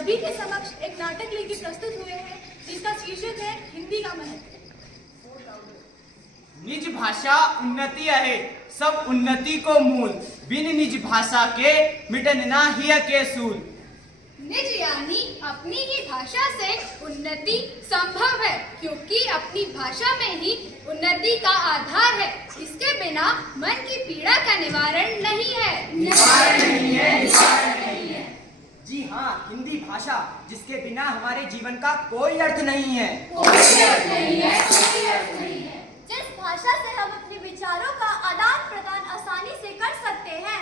सभी के समक्ष एक नाटक लेकर प्रस्तुत हुए हैं जिसका शीर्षक है हिंदी का महत्व। निज भाषा उन्नति है, सब उन्नति को मूल, बिन निज भाषा के मिटन ना हिय के सूल। निज यानी अपनी ही भाषा से उन्नति संभव है, क्योंकि अपनी भाषा में ही उन्नति का आधार है। इसके बिना मन की पीड़ा का निवारण नहीं है। जी हाँ, हिंदी भाषा जिसके बिना हमारे जीवन का कोई अर्थ नहीं है। जिस भाषा से हम अपने विचारों का आदान प्रदान आसानी से कर सकते हैं।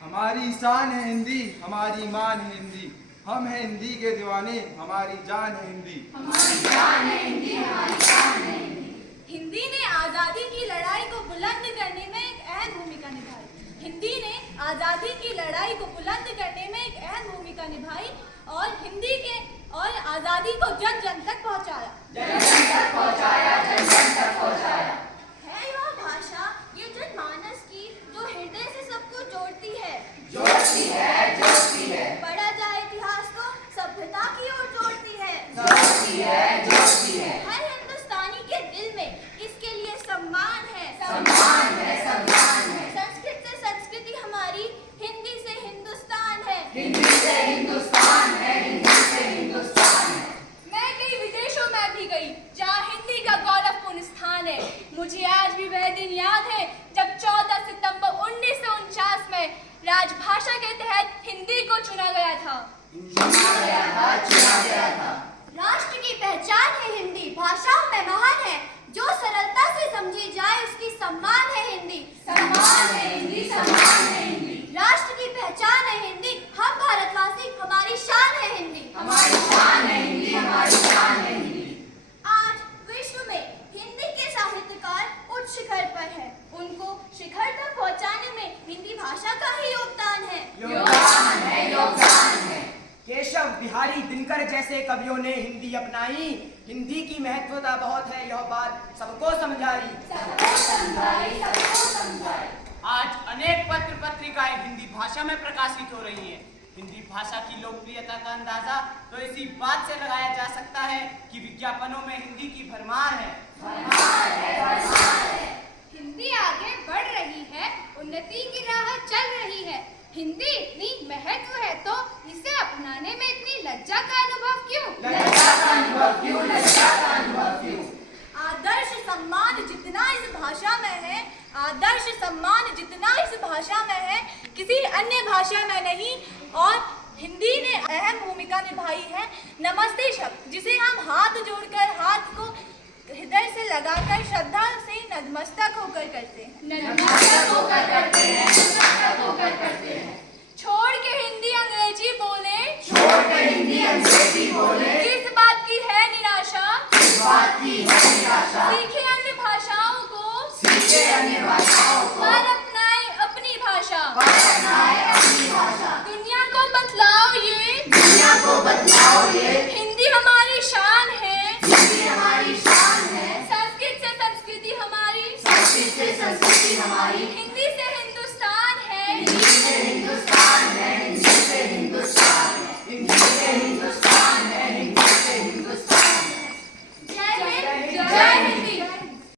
हमारी शान है हिंदी, हमारी मान है हिंदी, हम हैं हिंदी के दीवाने, हमारी जान है हिंदी। हिंदी ने आजादी की लड़ाई को बुलंद करने में एक अहम भूमिका निभाई। हिंदी ने आजादी की लड़ाई को बुलंद करने में एक अहम भूमिका निभाई और हिंदी के और आजादी को जन जन तक पहुंचाया। है यह भाषा ये जनमानस की जो हृदय से सबको जोड़ती है। पढ़ा जाए इतिहास तो सभ्यता की ओर जोड़ती है। हर हिंदुस्तानी के दिल में इसके लिए सम्मान है। संस्कृत से संस्कृति हमारी, हिंदी से हिंदुस्तान है। मैं कई विदेशों में भी गई जहाँ हिंदी का गौरवपूर्ण स्थान है। मुझे आज भी वह दिन याद है जब 14 सितंबर 1949 में राजभाषा के तहत हिंदी को चुना गया था। राष्ट्र की पहचान है हिंदी, भाषाओं में महान है, जो सरलता से समझी जाए उसकी सम्मान है हिंदी। राष्ट्र की पहचान है हिंदी, हम भारतवासी, हमारी शान है हिंदी। आज विश्व में हिंदी के साहित्यकार उच्च शिखर पर है। उनको शिखर तक पहुंचाने में हिंदी भाषा का ही योगदान है। केशव बिहारी दिनकर जैसे कवियों ने हिंदी अपनाई। हिंदी की महत्वता बहुत है, यह बात सबको समझाई। आज अनेक पत्र पत्रिकाएं हिंदी भाषा में प्रकाशित हो रही हैं। हिंदी भाषा की लोकप्रियता का अंदाजा तो इसी बात से लगाया जा सकता है कि विज्ञापनों में हिंदी की भरमार है। हिंदी आगे बढ़ रही है, उन्नति की राह चल रही है। हिंदी इतनी महत्व है तो इसे अपनाने में इतनी लज्जा का अनुभव क्यों? आदर्श सम्मान जितना इस भाषा में है, आदर्श सम्मान जितना इस भाषा में है, किसी अन्य भाषा में नहीं। और हिंदी ने अहम भूमिका निभाई है। नमस्ते शब्द जिसे हम हाथ जोड़कर, हाथ को हृदय से लगाकर श्रद्धा से नतमस्तक होकर करते हैं।